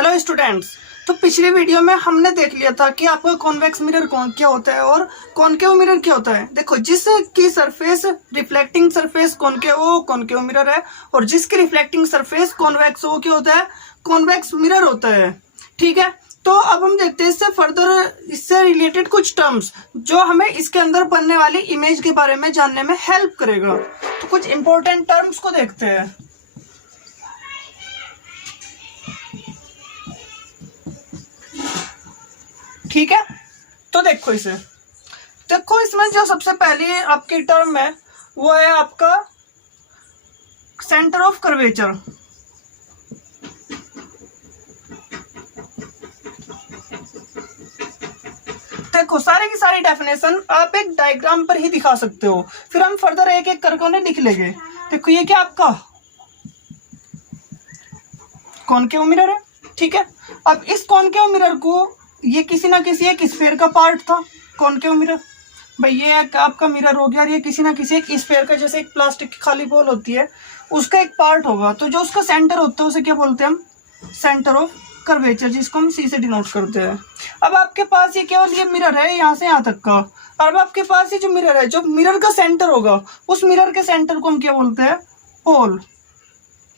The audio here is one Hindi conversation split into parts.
Hello students. तो पिछले वीडियो में हमने देख लिया था कि आपका कॉन्वेक्स मिरर क्या होता है और कॉनकेव मिरर क्या होता है। देखो, जिसकी surface reflecting surface concave mirror है और जिसकी रिफ्लेक्टिंग सरफेस कॉन्वेक्स वो क्या होता है, कॉन्वेक्स मिरर होता है। ठीक है, तो अब हम देखते हैं इससे फर्दर, इससे रिलेटेड कुछ टर्म्स जो हमें इसके अंदर बनने वाली इमेज के बारे में जानने में हेल्प करेगा। तो कुछ इंपॉर्टेंट टर्म्स को देखते हैं। ठीक है, तो देखो इसमें जो सबसे पहली आपकी टर्म है वो है आपका सेंटर ऑफ कर्वेचर। देखो, सारे की सारी डेफिनेशन आप एक डायग्राम पर ही दिखा सकते हो, फिर हम फर्दर एक एक करके उन्हें लिख लेंगे। देखो, ये क्या आपका कॉनकेव मिरर है। ठीक है, अब इस कॉनकेव मिरर को ये किसी ना किसी एक स्फीयर का पार्ट था। कॉनकेव मिरर भाई ये एक आपका मिरर हो गया और ये किसी ना किसी एक स्फीयर का, जैसे एक प्लास्टिक की खाली बॉल होती है उसका एक पार्ट होगा। तो जो उसका सेंटर होता है उसे क्या बोलते हैं हम, सेंटर ऑफ कर्वेचर, जिसको हम सी से डिनोट करते हैं। अब आपके पास ये केवल ये मिरर है यहाँ से यहाँ तक का। अब आपके पास ये जो मिरर है, जो मिरर का सेंटर होगा, उस मिरर के सेंटर को हम क्या बोलते हैं, पोल,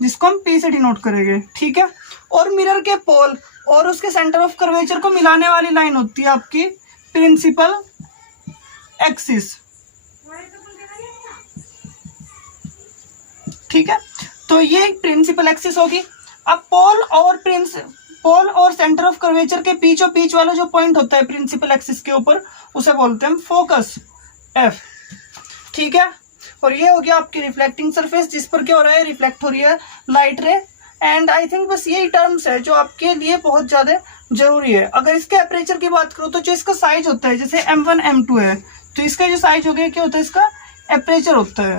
जिसको हम पी से डिनोट करेंगे। ठीक है, और मिरर के पोल और उसके सेंटर ऑफ कर्वेचर को मिलाने वाली लाइन होती है आपकी प्रिंसिपल एक्सिस। ठीक है, तो ये प्रिंसिपल एक्सिस होगी। अब पोल और सेंटर ऑफ कर्वेचर के बीच वाला जो पॉइंट होता है प्रिंसिपल एक्सिस के ऊपर, उसे बोलते हैं फोकस एफ। ठीक है, और ये हो गया आपकी रिफ्लेक्टिंग सरफेस, जिस पर क्या हो रहा है, रिफ्लेक्ट हो रही है लाइट रे। एंड आई थिंक बस यही टर्म्स है जो आपके लिए बहुत ज्यादा जरूरी है। अगर इसके एपरेचर की बात करो तो जो इसका साइज होता है, जैसे M1 M2 है, तो इसका जो साइज हो गया क्या होता है, इसका एपरेचर होता है।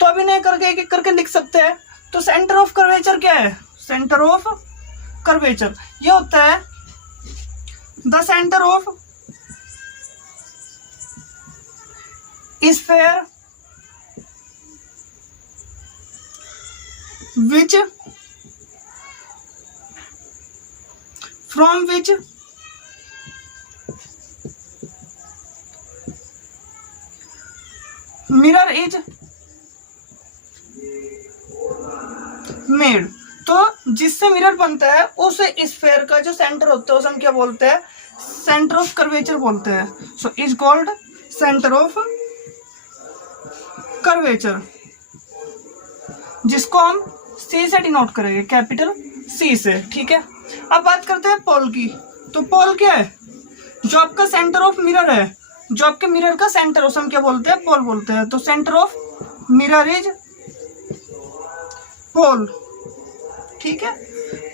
तो अभी नहीं करके एक एक करके लिख सकते हैं। तो सेंटर ऑफ कर्वेचर क्या है, सेंटर ऑफ कर्वेचर ये होता है the centre of sphere which from which mirror is made। तो जिससे मिरर बनता है उस स्फीयर का जो सेंटर होता है उसे हम क्या बोलते हैं, सेंटर ऑफ कर्वेचर बोलते हैं। So is called centre of curvature, जिसको हम सी से डिनोट करेंगे, कैपिटल सी से। ठीक है, अब बात करते हैं पोल की। तो पोल क्या है, जो आपका सेंटर ऑफ मिरर है, जो आपके मिरर का सेंटर उसे हम क्या बोलते हैं, पोल बोलते हैं। तो centre of mirror is pole. ठीक है,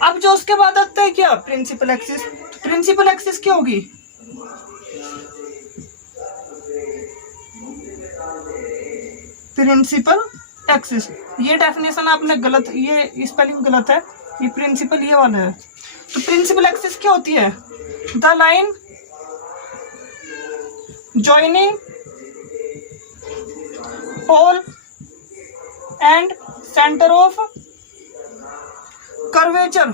अब जो उसके बाद आता है क्या, प्रिंसिपल एक्सिस। तो प्रिंसिपल एक्सिस क्या होगी, प्रिंसिपल एक्सिस। ये डेफिनेशन आपने गलत, ये स्पेलिंग गलत है, ये प्रिंसिपल ये वाला है। तो प्रिंसिपल एक्सिस क्या होती है, the line joining pole and centre of curvature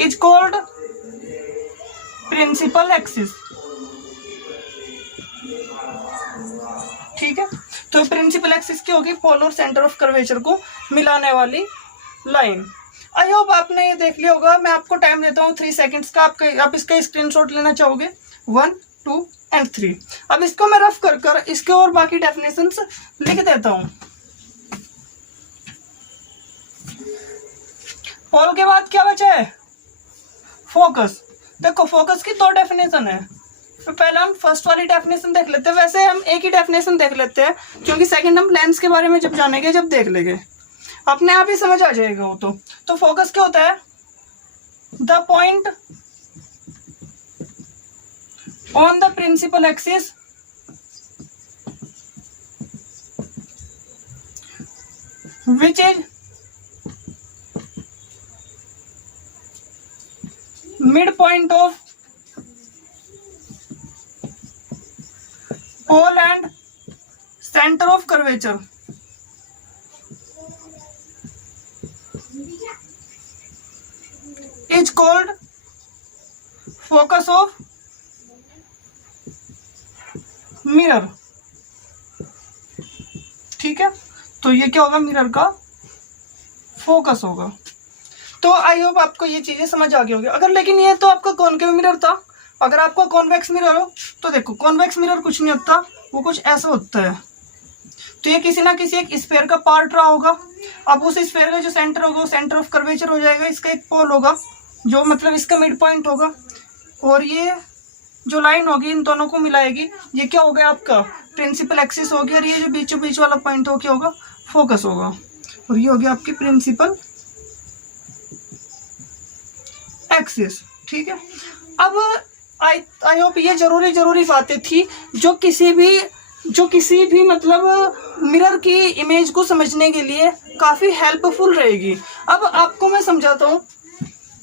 is called principal axis. ठीक है, तो प्रिंसिपल एक्सिस की होगी पोल और सेंटर ऑफ कर्वेचर को मिलाने वाली लाइन। आई होप आपने ये देख लिया होगा। मैं आपको टाइम देता हूँ 3 सेकंड्स का। आप इसका स्क्रीनशॉट लेना चाहोगे, 1, 2 एंड 3। अब इसको मैं रफ कर इसके और बाकी डेफिनेशंस लिख देता हूँ। पोल के बाद क्या बचा है, फोकस। देखो, फोकस की 2 डेफिनेशन है। तो पहले हम फर्स्ट वाली डेफिनेशन देख लेते हैं। वैसे हम एक ही डेफिनेशन देख लेते हैं, क्योंकि सेकंड हम लेंस के बारे में जब जानेंगे, जब देख लेंगे, अपने आप ही समझ आ जाएगा वो। तो फोकस क्या होता है, the point on the principal axis which is mid point of pole and centre of curvature. Called focus of mirror. ठीक है, तो ये क्या होगा, मिरर का फोकस होगा। तो आई होप आपको ये चीजें समझ आ गई होगी। अगर लेकिन ये तो आपका कॉनकेव मिरर था, अगर आपको कॉन्वेक्स मिरर हो तो देखो कॉन्वेक्स मिरर कुछ नहीं होता, वो कुछ ऐसा होता है। तो ये किसी ना किसी एक स्फीयर का पार्ट रहा होगा। अब उस स्फीयर का जो सेंटर होगा वो सेंटर ऑफ कर्वेचर हो जाएगा, इसका एक पोल होगा जो मतलब इसका मिड पॉइंट होगा, और ये जो लाइन होगी इन दोनों को मिलाएगी, ये क्या हो गया आपका प्रिंसिपल एक्सिस हो गया, और ये जो बीचों बीच वाला पॉइंट हो क्या होगा, फोकस होगा, और ये हो गया आपकी प्रिंसिपल एक्सिस। ठीक है, अब आई होप ये जरूरी बातें थी जो किसी भी मतलब मिरर की इमेज को समझने के लिए काफ़ी हेल्पफुल रहेगी। अब आपको मैं समझाता हूँ,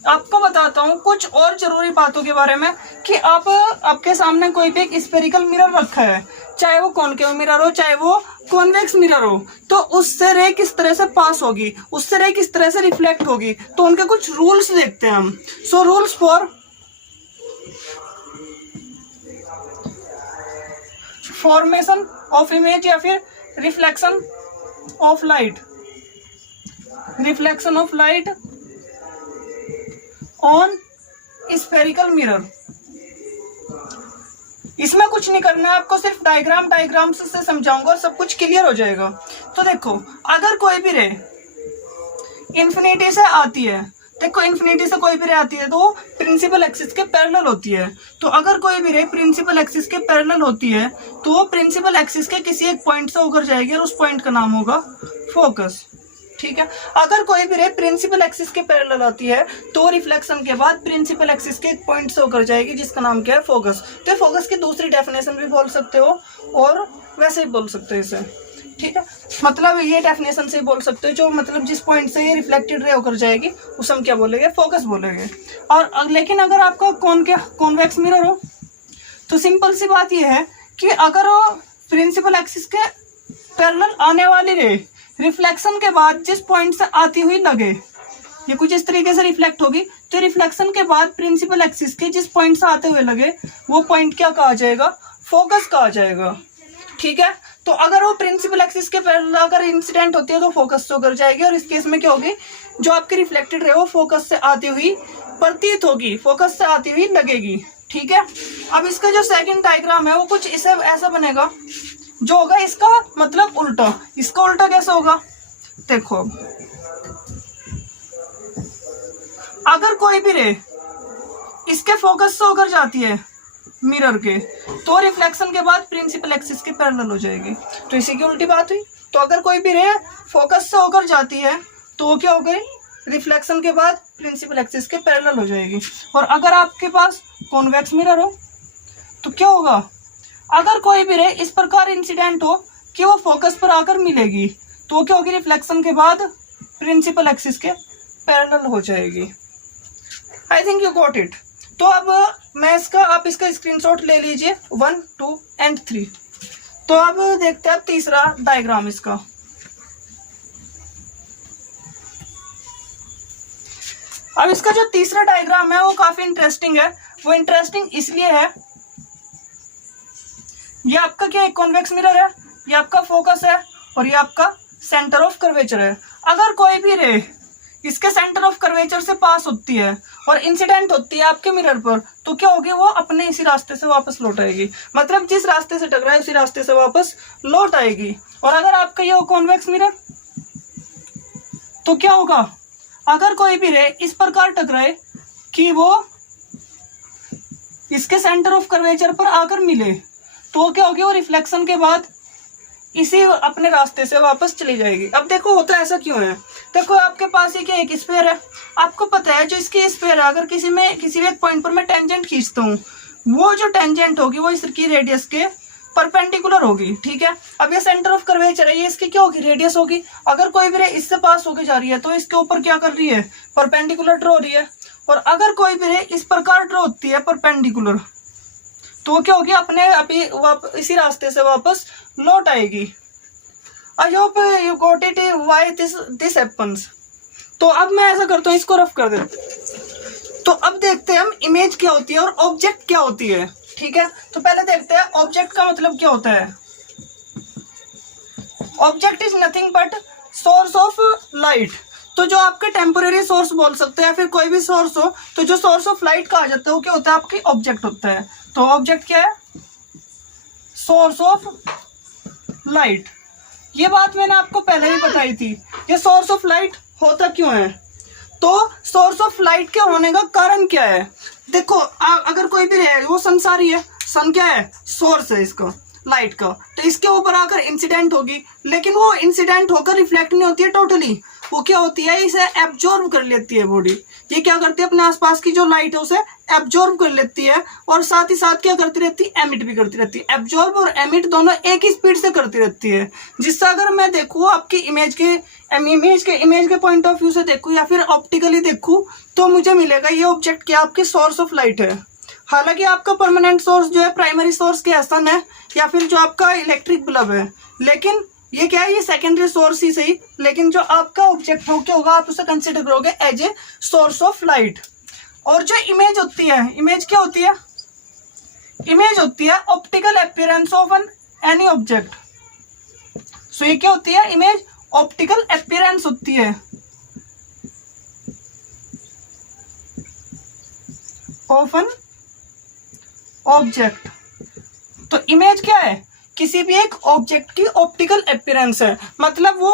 आपको बताता हूँ कुछ और जरूरी बातों के बारे में कि आपके सामने कोई भी एक स्फेरिकल मिरर रखा है, चाहे वो कॉनकेव मिरर हो चाहे वो कॉन्वेक्स मिरर हो, तो उससे रे किस तरह से पास होगी, उससे रे किस तरह से रिफ्लेक्ट होगी, तो उनके कुछ रूल्स देखते हैं हम। So rules for formation of image या फिर reflection of light, reflection of light on spherical mirror. इसमें कुछ नहीं करना है आपको, सिर्फ डायग्राम से समझाऊंगा और सब कुछ क्लियर हो जाएगा। तो देखो, अगर कोई भी रे इन्फिनिटी से आती है, देखो इन्फिनिटी से कोई भी रे आती है तो वो प्रिंसिपल एक्सिस के पैरेलल होती है। तो अगर कोई भी रे प्रिंसिपल एक्सिस के पैरेलल होती है तो वो प्रिंसिपल एक्सिस के किसी एक पॉइंट से होकर जाएगी और उस पॉइंट का नाम होगा फोकस। ठीक है, अगर कोई भी रे प्रिंसिपल एक्सिस के पैरेलल आती है तो रिफ्लेक्शन के बाद प्रिंसिपल एक्सिस के एक पॉइंट से होकर जाएगी जिसका नाम क्या है, फोकस। तो फोकस की दूसरी डेफिनेशन भी बोल सकते हो और वैसे ही बोल सकते हो इसे। ठीक है, मतलब ये डेफिनेशन से बोल सकते हो, जो मतलब जिस पॉइंट से ये रिफ्लेक्टेड रे होकर जाएगी उसे हम क्या बोलेंगे, फोकस बोलेंगे। और लेकिन अगर आपका कॉन्वेक्स मिरर हो तो सिंपल सी बात ये है कि अगर वो प्रिंसिपल एक्सिस के पैरेलल आने वाली रे रिफ्लेक्शन के बाद जिस पॉइंट से आती हुई लगे, ये कुछ इस तरीके से रिफ्लेक्ट होगी, तो रिफ्लेक्शन के बाद प्रिंसिपल एक्सिस के जिस पॉइंट से आते हुए लगे वो पॉइंट क्या कहा जाएगा, फोकस कहा जाएगा। ठीक है, तो अगर वो प्रिंसिपल एक्सिस के पैरेलल अगर इंसिडेंट होती है तो फोकस से होकर जाएगी, और इस केस में क्या होगी, जो आपकी रिफ्लेक्टेड रे वो फोकस से आती हुई प्रतीत होगी, फोकस से आती हुई लगेगी। ठीक है, अब इसका जो सेकंड डायग्राम है वो कुछ इसे ऐसा बनेगा, जो होगा इसका मतलब उल्टा। इसका उल्टा कैसे होगा, देखो अगर कोई भी रे इसके फोकस से होकर जाती है मिरर के तो रिफ्लेक्शन के बाद प्रिंसिपल एक्सिस के पैरेलल हो जाएगी, तो इसी की उल्टी बात हुई। तो अगर कोई भी रे फोकस से होकर जाती है तो क्या हो गई, रिफ्लेक्शन के बाद प्रिंसिपल एक्सिस के पैरेलल हो जाएगी। और अगर आपके पास कॉन्वेक्स मिरर हो तो क्या होगा, अगर कोई भी रे इस प्रकार इंसिडेंट हो कि वो फोकस पर आकर मिलेगी तो क्या होगी, रिफ्लेक्शन के बाद प्रिंसिपल एक्सिस के पैरेलल हो जाएगी। I think you got it. तो अब आप इसका स्क्रीनशॉट ले लीजिए 1, 2 and 3। तो अब देखते हैं तीसरा डायग्राम इसका। अब इसका जो तीसरा डायग्राम है वो काफी इंटरेस्टिंग है। वो इंटरेस्टिंग इसलिए है, ये आपका क्या है, कॉन्वेक्स मिरर है, ये आपका फोकस है और ये आपका सेंटर ऑफ कर्वेचर है। अगर कोई भी रे इसके सेंटर ऑफ कर्वेचर से पास होती है और इंसिडेंट होती है आपके मिरर पर तो क्या होगी, वो अपने इसी रास्ते से वापस लौट आएगी, मतलब जिस रास्ते से टकराए उसी रास्ते से वापस लौट आएगी। और अगर आपका ये हो कॉन्वेक्स मिरर तो क्या होगा, अगर कोई भी रे इस प्रकार टकराए कि वो इसके सेंटर ऑफ कर्वेचर पर आकर मिले तो क्या होगी, वो रिफ्लेक्शन के बाद इसी अपने रास्ते से वापस चली जाएगी। अब देखो होता ऐसा क्यों है, देखो आपके पास ये क्या एक स्फीयर है, आपको पता है जो इसकी स्फीयर है अगर किसी भी एक पॉइंट पर मैं टेंजेंट खींचता हूँ वो जो टेंजेंट होगी वो इसकी रेडियस के परपेंडिकुलर होगी। ठीक है, अब ये सेंटर ऑफ कर्वेचर है, ये इसकी क्या होगी, रेडियस होगी। अगर कोई भी रे इससे पास होकर जा रही है तो इसके ऊपर क्या कर रही है, परपेंडिकुलर ड्रॉ हो रही है। और अगर कोई भी रे इस प्रकार ड्रॉ होती है परपेंडिकुलर तो क्या होगी, अपने अभी इसी रास्ते से वापस लौट आएगी। I hope you got it why this happens. तो अब मैं ऐसा करता हूँ, इसको रफ कर देते, तो अब देखते हैं हम इमेज क्या होती है और ऑब्जेक्ट क्या होती है। ठीक है, तो पहले देखते हैं ऑब्जेक्ट का मतलब क्या होता है। Object is nothing but source of light. तो जो आपके टेम्पोरेरी सोर्स बोल सकते हैं या फिर कोई भी सोर्स हो, तो जो सोर्स ऑफ लाइट कहा जाता है वो क्या होता है, आपकी ऑब्जेक्ट होता है। तो ऑब्जेक्ट क्या है, सोर्स ऑफ लाइट। ये बात मैंने आपको पहले ही बताई थी। ये सोर्स ऑफ लाइट होता क्यों है, तो सोर्स ऑफ लाइट के होने का कारण क्या है। देखो अगर कोई भी है, वो संसारी है, सन क्या है, सोर्स है इसका लाइट का, तो इसके ऊपर आकर इंसिडेंट होगी, लेकिन वो इंसिडेंट होकर रिफ्लेक्ट नहीं होती है टोटली, वो क्या होती है, इसे एब्जॉर्ब कर लेती है बॉडी। ये क्या करती है, अपने आसपास की जो लाइट है उसे एब्जॉर्ब कर लेती है, और साथ ही साथ क्या करती रहती है, एमिट भी करती रहती है। एब्जॉर्ब और एमिट दोनों एक ही स्पीड से करती रहती है। जिससे अगर मैं देखूँ आपकी इमेज के पॉइंट ऑफ व्यू से देखूँ या फिर ऑप्टिकली देखूँ, तो मुझे मिलेगा ये ऑब्जेक्ट क्या, आपके सोर्स ऑफ लाइट है। हालांकि आपका परमानेंट सोर्स जो है प्राइमरी सोर्स के सन है या फिर जो आपका इलेक्ट्रिक बल्ब है, लेकिन ये क्या है, ये सेकेंडरी सोर्स ही सही, लेकिन जो आपका ऑब्जेक्ट हो क्या होगा, आप उसे कंसिडर करोगे as a source of light. और जो इमेज होती है, इमेज क्या होती है, इमेज होती है optical appearance of any object. So ये क्या होती है, इमेज ऑप्टिकल अपीयरेंस होती है ऑफ एन ऑब्जेक्ट। तो इमेज क्या है, किसी भी एक ऑब्जेक्ट की ऑप्टिकल अपीयरेंस है, मतलब वो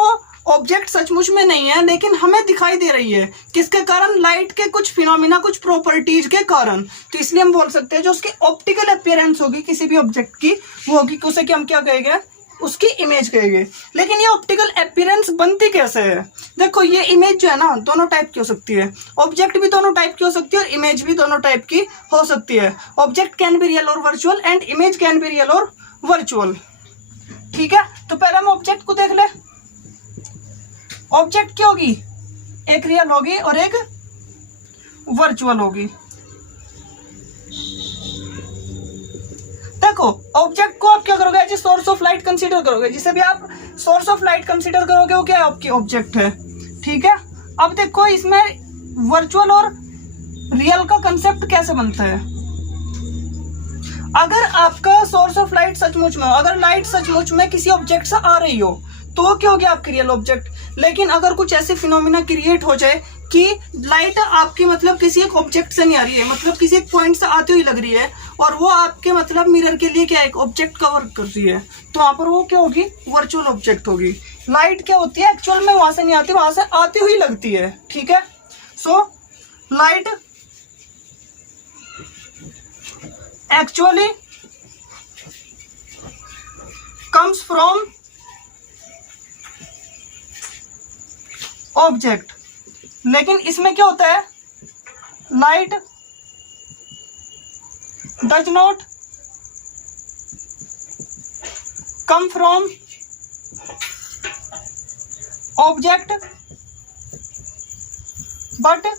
ऑब्जेक्ट सचमुच में नहीं है लेकिन हमें दिखाई दे रही है, किसके कारण, लाइट के कुछ फिनोमिना, कुछ प्रॉपर्टीज के कारण। तो इसलिए हम बोल सकते हैं जो उसकी ऑप्टिकल अपीयरेंस होगी किसी भी ऑब्जेक्ट की, वो होगी, उसे कि हम क्या कहेंगे, उसकी इमेज कहेंगे। लेकिन ये ऑप्टिकल अपीयरेंस बनती कैसे है, देखो ये इमेज जो है ना, दोनों टाइप की हो सकती है, ऑब्जेक्ट भी दोनों टाइप की हो सकती है और इमेज भी दोनों टाइप की हो सकती है। ऑब्जेक्ट कैन बी रियल और virtual and image can be real और वर्चुअल। ठीक है, तो पहले हम ऑब्जेक्ट को देख ले। ऑब्जेक्ट क्या होगी, एक रियल होगी और एक वर्चुअल होगी। देखो ऑब्जेक्ट को आप क्या करोगे, as a source of light consider करोगे, जिसे भी आप सोर्स ऑफ लाइट कंसीडर करोगे वो क्या है, आपकी ऑब्जेक्ट है। ठीक है, अब देखो इसमें वर्चुअल और रियल का कंसेप्ट कैसे बनता है। अगर आपका सोर्स ऑफ लाइट सचमुच में हो, अगर लाइट सचमुच में किसी ऑब्जेक्ट से आ रही हो, तो वो क्या होगी, आपकी रियल ऑब्जेक्ट। लेकिन अगर कुछ ऐसे फिनोमिना क्रिएट हो जाए कि लाइट आपकी मतलब किसी एक ऑब्जेक्ट से नहीं आ रही है, मतलब किसी एक पॉइंट से आती हुई लग रही है, और वो आपके मतलब मिरर के लिए क्या एक ऑब्जेक्ट का वर्क कर रही है, तो वहां पर वो क्या होगी, वर्चुअल ऑब्जेक्ट होगी। लाइट क्या होती है, एक्चुअल में वहां से नहीं आती, वहां से आती हुई लगती है। ठीक है, so light actually comes from object, लेकिन इसमें क्या होता है, light does not come from object but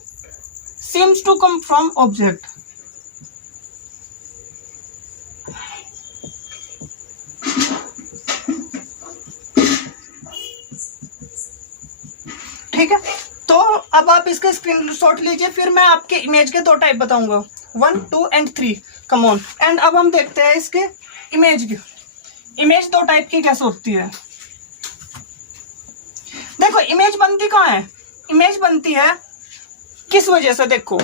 seems to come from object। ठीक है, तो अब आप इसका स्क्रीनशॉट लीजिए, फिर मैं आपके इमेज के दो टाइप बताऊंगा, 1, 2 एंड 3। कम ऑन, एंड अब हम देखते हैं इसके इमेज की। इमेज दो टाइप की कैसे होती है। देखो इमेज बनती कहाँ है, इमेज बनती है किस वजह से, देखो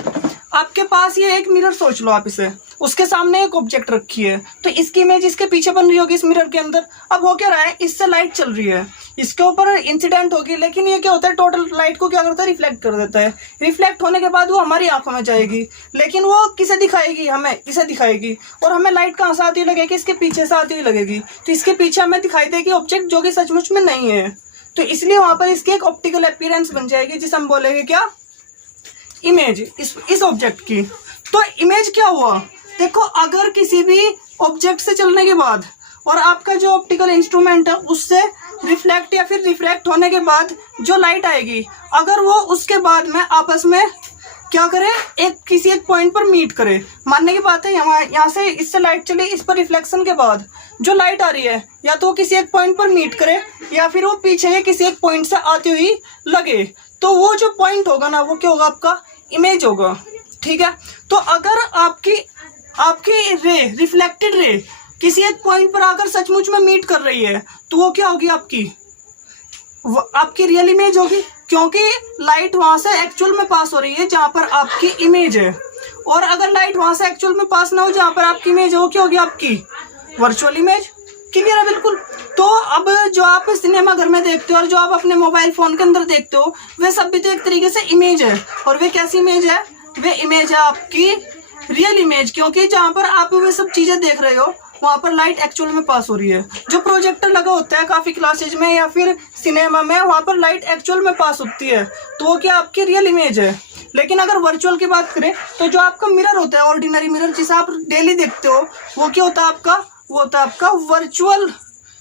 आपके पास ये एक मिरर सोच लो आप इसे, उसके सामने एक ऑब्जेक्ट रखी है, तो इसकी इमेज इसके पीछे बन रही होगी इस मिरर के अंदर। अब हो क्या रहा है, इससे लाइट चल रही है, इसके ऊपर इंसिडेंट होगी, लेकिन ये क्या होता है, टोटल लाइट को क्या करता है, रिफ्लेक्ट कर देता है। रिफ्लेक्ट होने के बाद वो हमारी आंखों में जाएगी, लेकिन वो किसे दिखाएगी, हमें इसे दिखाएगी, और हमें लाइट कहाँ से आती हुई लगेगी, इसके पीछे से आती हुई लगेगी, तो इसके पीछे हमें दिखाई देगी ऑब्जेक्ट जो कि सचमुच में नहीं है। तो इसलिए वहां पर इसकी एक ऑप्टिकल अपीयरेंस बन जाएगी, जिसे हम बोलेंगे क्या, इमेज, इस ऑब्जेक्ट की। तो इमेज क्या हुआ, देखो अगर किसी भी ऑब्जेक्ट से चलने के बाद और आपका जो ऑप्टिकल इंस्ट्रूमेंट है उससे रिफ्लेक्ट या फिर रिफ्रैक्ट होने के बाद जो लाइट आएगी, अगर वो उसके बाद में आपस में क्या करे, एक किसी एक पॉइंट पर मीट करे, मानने की बात है, यहाँ से इससे लाइट चली, इस पर रिफ्लेक्शन के बाद जो लाइट आ रही है, या तो वो किसी एक पॉइंट पर मीट करे या फिर वो पीछे किसी एक पॉइंट से आती हुई लगे, तो वो जो पॉइंट होगा ना, वो क्या होगा, आपका इमेज होगा। ठीक है। तो अगर आपकी रे, रिफ्लेक्टेड रे किसी एक पॉइंट पर आकर सचमुच में मीट कर रही है तो वो क्या होगी, आपकी रियल इमेज होगी, क्योंकि लाइट वहां से एक्चुअल में पास हो रही है जहां पर आपकी इमेज है। और अगर लाइट वहां से एक्चुअल में पास ना हो जहां पर आपकी इमेज है, वो क्या होगी, आपकी वर्चुअल इमेज। क्लियर है बिल्कुल। तो अब जो आप सिनेमा घर में देखते हो और जो आप अपने मोबाइल फोन के अंदर देखते हो, वे सब भी तो एक तरीके से इमेज है। और वे कैसी इमेज है, वे इमेज है आपकी रियल इमेज, क्योंकि जहां पर आप वे सब चीजें देख रहे हो वहां पर लाइट एक्चुअल में पास हो रही है। जो प्रोजेक्टर लगा होता है काफी क्लासेज में या फिर सिनेमा में, वहां पर लाइट एक्चुअल में पास होती है, तो वो क्या आपकी रियल इमेज है। लेकिन अगर वर्चुअल की बात करें तो जो आपका मिरर होता है, ऑर्डिनरी मिरर जिसे आप डेली देखते हो, वो क्या होता है आपका, वो होता है आपका वर्चुअल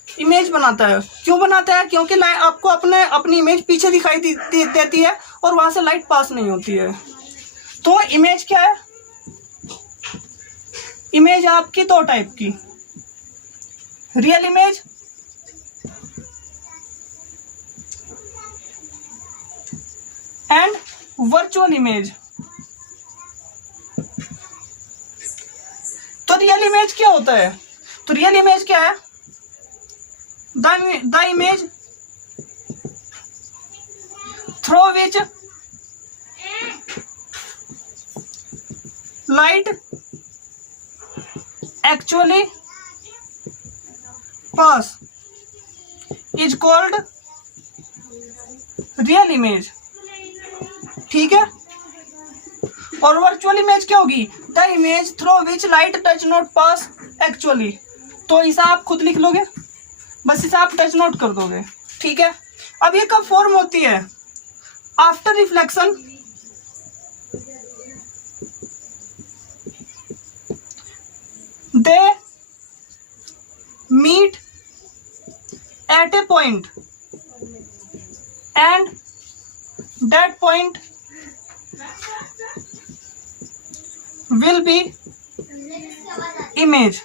इमेज बनाता है। क्यों बनाता है, क्योंकि आपको अपनी इमेज पीछे दिखाई देती है और वहां से लाइट पास नहीं होती है। तो इमेज क्या है, इमेज आपकी दो टाइप की, real image and virtual image. तो रियल इमेज क्या होता है, तो रियल इमेज क्या है, the image through which light actually pass is called real image। ठीक है। और वर्चुअल इमेज क्या होगी, the image through which light does not pass actually. तो इसे आप खुद लिख लोगे, बस इसे आप डज नॉट कर दोगे। ठीक है। अब ये कब फॉर्म होती है, after reflection they meet at a point and that point will be image।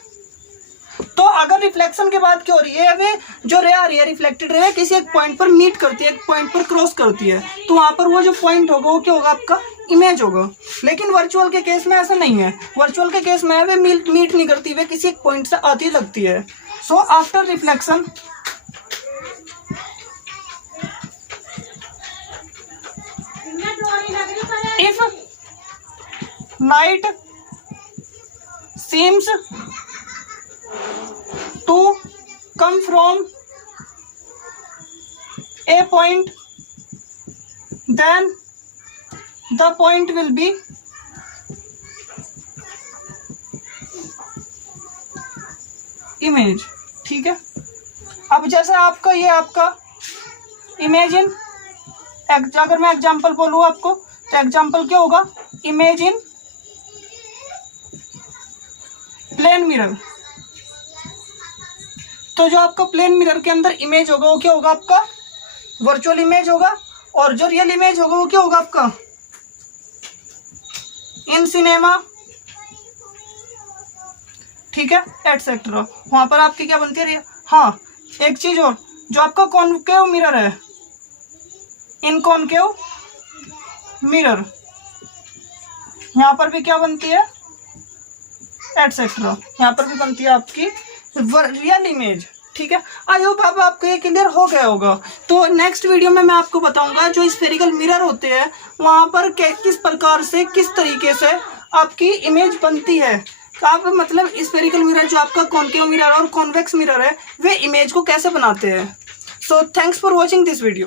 तो अगर रिफ्लेक्शन के बाद क्या हो रही है, वे जो रे आ रही है, रिफ्लेक्टेड रे किसी एक पॉइंट पर मीट करती है, एक पॉइंट पर क्रॉस करती है, तो वहां पर वो जो पॉइंट होगा वो क्या होगा, आपका इमेज होगा। लेकिन वर्चुअल के केस में ऐसा नहीं है। वर्चुअल के केस में वे मीट नहीं करती, वे किसी एक पॉइंट से आती लगती है। So after reflection if light seems to come from a point, then the point will be image। ठीक है। अब जैसे आपका ये आपका इमेजिन, अगर मैं एग्जांपल बोलूँ आपको, तो एग्जांपल क्या होगा, इमेजिन प्लेन मिरर। तो जो आपका प्लेन मिरर के अंदर इमेज होगा वो क्या होगा, आपका वर्चुअल इमेज होगा। और जो रियल इमेज होगा वो क्या होगा, आपका इन सिनेमा, ठीक है, एटसेट्रा। वहां पर आपकी क्या बनती है। हाँ, एक चीज और, जो आपका कॉनकेव मिरर है, इन कॉनकेव मिरर, यहां पर भी क्या बनती है, एटसेट्रा। यहाँ पर भी बनती है आपकी रियल इमेज। ठीक है। आई होप अब आपको ये क्लियर हो गया होगा। तो नेक्स्ट वीडियो में मैं आपको बताऊंगा जो स्फेरिकल मिरर होते हैं वहां पर किस प्रकार से, किस तरीके से आपकी इमेज बनती है। तो आप मतलब स्फेरिकल मिरर, जो आपका कॉनकेव मिरर और कॉन्वेक्स मिरर है, वे इमेज को कैसे बनाते हैं। So thanks for watching this video.